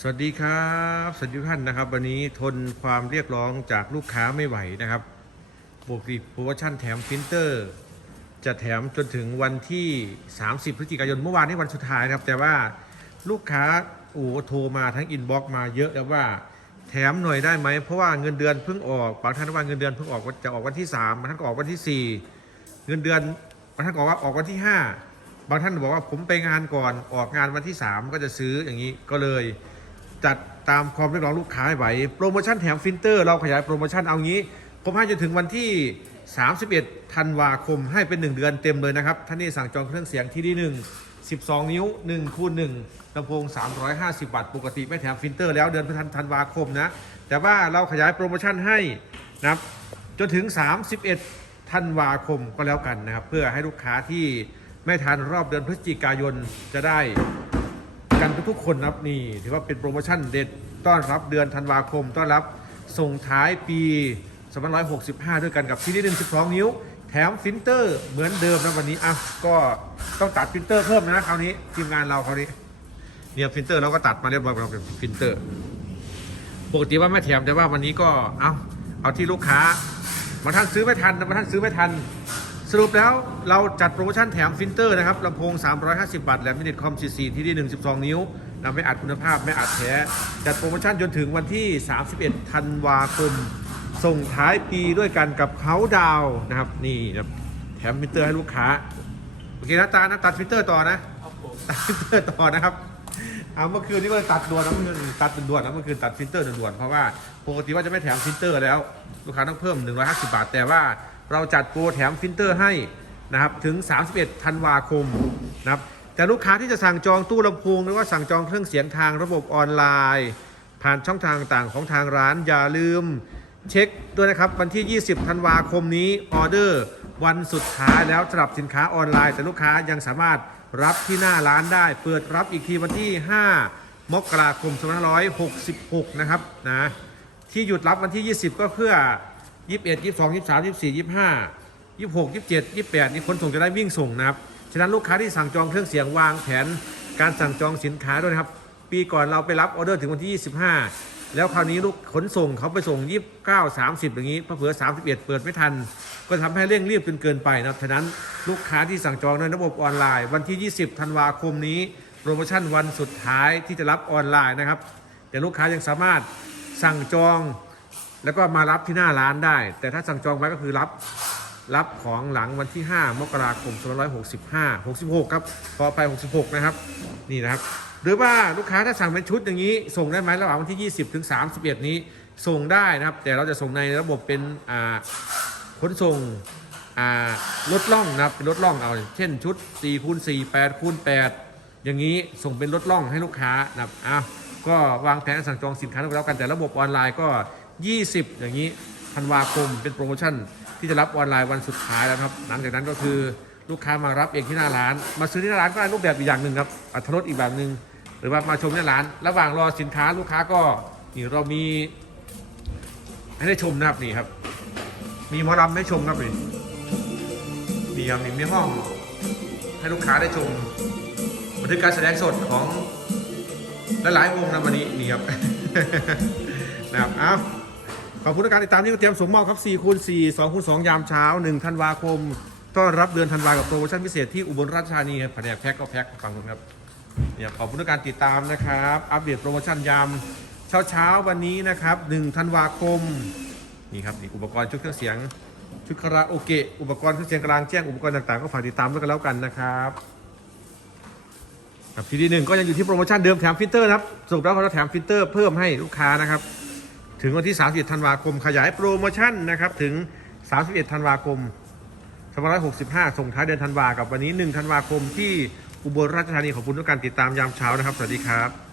สวัสดีครับสวัสดีท่านนะครับ วันนี้ทนความเรียกร้องจากลูกค้าไม่ไหวนะครับปกติโปรโมชั่นแถมพิมพ์เตอร์ จะแถมจนถึงวันที่ 30 พฤศจิกายนเมื่อวานนี้วันสุดท้ายนะครับ แต่ว่าลูกค้าโอ้โทรมาทั้งอินบ็อกซ์มาเยอะแล้วว่าแถมหน่อยได้ไหมเพราะว่าเงินเดือนเพิ่งออกบางท่านว่าเงินเดือนเพิ่งออกจะออกวันที่3บางท่านก็ออกวันที่ 4 เงินเดือนบางท่านก็บอกว่าออกวันที่ 5 บางท่านบอกว่าผมไปงานก่อนออกงานวันที่ 3 ก็จะซื้ออย่างนี้ก็เลย จัดตามความเรียกร้องลูกค้าให้ไหวโปรโมชั่นแถมฟิลเตอร์ เราขยายโปรโมชั่นเอางี้ ผมให้จนถึงวันที่ 31 ธันวาคมให้เป็น 1 เดือนเต็มเลยนะครับ ท่านนี่สั่งจองเครื่องเสียงที่ดี1 12 นิ้ว1คูณ1ลำโพง 350 บาทปกติไม่แถมฟิลเตอร์แล้วเดือนพฤษภาธันวาคมนะ แต่ว่าเราขยายโปรโมชั่นให้นะครับจนถึง 31 ธันวาคมก็แล้วกันนะครับ เพื่อให้ลูกค้าที่ไม่ทันรอบเดือนพฤศจิกายนจะได้ ทุกๆคนนะครับนี่ถือว่าเป็นโปรโมชั่นเด็ดต้อนรับเดือนธันวาคม ต้อนรับส่งท้ายปี2565 ด้วยกันกับที่นี่12 นิ้ว แถมฟิลเตอร์เหมือนเดิมนะวันนี้อะก็ต้องตัดฟิลเตอร์เพิ่มนะคราวนี้ทีมงานเราคราวนี้เนี่ยฟิลเตอร์เราก็ตัดมาเรียบร้อยเราเป็นฟิลเตอร์ปกติว่าไม่แถมแต่ว่าวันนี้ก็เอาเอาที่ลูกค้าบางท่านซื้อไม่ทันบางท่านซื้อไม่ทัน รุปแล้วเราจัดโปรโมชั่นแถมฟิลเตอร์นะครับลำโพง 350 บาทแหลมมินิทคอม C4 ที่ด้12 นิ้วนำไปอัดคุณภาพ ไม่อัดแท้ จัดโปรโมชั่นจนถึงวันที่ 31 ธันวาคม ส่งท้ายปีด้วยกันกับเขาดาวนะครับ นี่นะแถมฟิลเตอร์ให้ลูกค้า โอเคนะตานะตัดฟิลเตอร์ต่อนะตัดฟิลเตอร์ต่อนะครับเอาเมื่อคืนนี้ก็ตัดด่วนนะเมื่อคืนตัดด่วนนะเมื่อคืนตัดฟิลเตอร์ด่วนเพราะว่าปกติว่าจะไม่แถมฟิลเตอร์แล้ว ลูกค้าต้องเพิ่ม 150 บาท แต่ว่า เราจัดโปรแถมฟิลเตอร์ให้นะครับถึง 31 ธันวาคมนะครับแต่ลูกค้าที่จะสั่งจองตู้ลำโพงหรือว่าสั่งจองเครื่องเสียงทางระบบออนไลน์ ผ่านช่องทางต่างของทางร้านอย่าลืมเช็คด้วยนะครับวันที่ 20 ธันวาคมนี้ออเดอร์วันสุดท้ายแล้วสำหรับสินค้าออนไลน์ แต่ลูกค้ายังสามารถรับที่หน้าร้านได้ เปิดรับอีกทีวันที่ 5 มกราคม 2566 นะครับนะที่หยุดรับวันที่ 20 ก็เพื่อ 21 22 23 24 25 26 27 28นี่คนส่งจะได้วิ่งส่งนะครับ ฉะนั้นลูกค้าที่สั่งจองเครื่องเสียงวางแผนการสั่งจองสินค้าด้วยนะครับ ปีก่อนเราไปรับออเดอร์ถึงวันที่25แล้วคราวนี้ลูกขนส่งเขาไปส่ง29 30อย่างนี้เผื่อ31เอ็ดเปิดไม่ทัน ก็ทำให้เร่งรีบจนเกินไปนะครับ ฉะนั้นลูกค้าที่สั่งจองในระบบออนไลน์ วันที่20ธันวาคมนี้โปรโมชั่นวันสุดท้ายที่จะรับออนไลน์นะครับแต่ลูกค้ายังสามารถสั่งจอง แล้วก็มารับที่หน้าร้านได้ แต่ถ้าสั่งจองไว้ก็คือรับรับของหลังวันที่ 5 มกราคม2565 66 ครับขอไป 66 นะครับ นี่นะครับ หรือว่าลูกค้าถ้าสั่งเป็นชุดอย่างนี้ ส่งได้ไหมระหว่างวันที่ 20 ถึง 31 นี้ ส่งได้นะครับ แต่เราจะส่งในระบบเป็นขนส่งรถล่องนะครับเป็นรถล่องเอา เช่นชุด4คูณ4 8คูณ8อย่างนี้ส่งเป็นรถล่องให้ลูกค้านะครับอ้าวก็วางแผนสั่งจองสินค้าแล้วกันแต่ระบบออนไลน์ก็ 20 อย่างนี้ธันวาคมเป็นโปรโมชั่นที่จะรับออนไลน์วันสุดท้ายแล้วครับ หลังจากนั้นก็คือลูกค้ามารับเองที่หน้าร้าน มาซื้อที่หน้าร้านก็ได้รูปแบบอีกอย่างหนึ่งครับอัตรสอีกแบบหนึ่งหรือว่ามาชมที่หน้าร้าน ระหว่างรอสินค้าลูกค้าก็นี่เรามีให้ได้ชมนะครับนี่ครับ มีหมอลำให้ชมครับนี่นี่ครับนี่มีห้องให้ลูกค้าได้ชมบันทึกการแสดงสดของหลายๆวงนะวันนี้นี่ครับนะครับ เอ้า ขอบคุณในการติดตามที่เตรียมส่งมอบครับ4คูณ4 2คูณ2ยามเช้า 1 ธันวาคม ต้อนรับเดือนธันวากับโปรโมชั่นพิเศษที่อุบลราชธานีครับแผนกแพ็คก็แพ็คฟังคุณครับเนี่ยขอบคุณในการติดตามนะครับ อัปเดตโปรโมชั่นยามเช้าเช้าวันนี้นะครับ1ธันวาคมนี่ครับมีอุปกรณ์ชุดเครื่องเสียงชุดคาราโอเกะอุปกรณ์เครื่องเสียงกลางแจ้งอุปกรณ์ต่างๆ ก็ฝากติดตามด้วยกันแล้วกันนะครับครับทีดีหนึ่งก็ยังอยู่ที่โปรโมชั่นเดิมแถมฟิลเตอร์นะครับสรุปแล้วเราแถมฟิลเตอร์เพิ่มให้ลูกค้านะครับ ถึงวันที่ 31 ธันวาคม ขยายโปรโมชั่นนะครับ ถึง 31 ธันวาคม2565 ส่งท้ายเดือนธันวากับวันนี้ 1 ธันวาคมที่อุบลราชธานีขอบคุณทุกการติดตามยามเช้านะครับ สวัสดีครับ